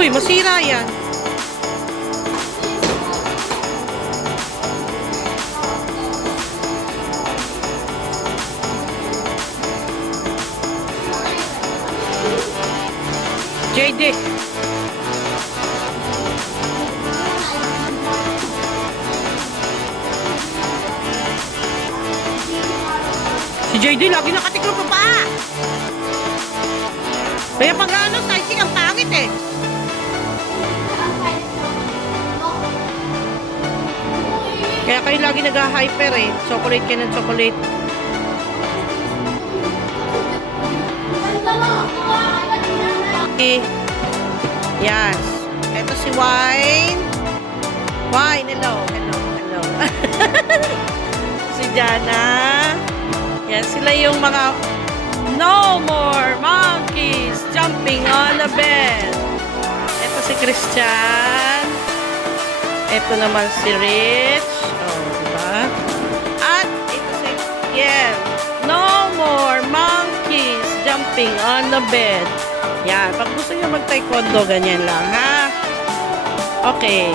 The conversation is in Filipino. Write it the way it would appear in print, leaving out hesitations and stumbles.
Uy, masira yan. JD. Si JD lagi nakatiklop pa pa. Kaya pag ano, sightseeing ang pangit eh. Kaya kayo lagi nag-hyper eh. Chocolate ka ng chocolate. Yes. Ito si Wine. Wine, hello. Hello, hello. Si Jana. Yan, sila yung mga no more monkeys jumping on the bed. Ito si Christian. Ito naman si Rich. Oh, diba? At ito si Kiel. No more monkeys jumping on the bed. Yan. Pag gusto nyo mag-taekwondo, ganyan lang, ha? Okay.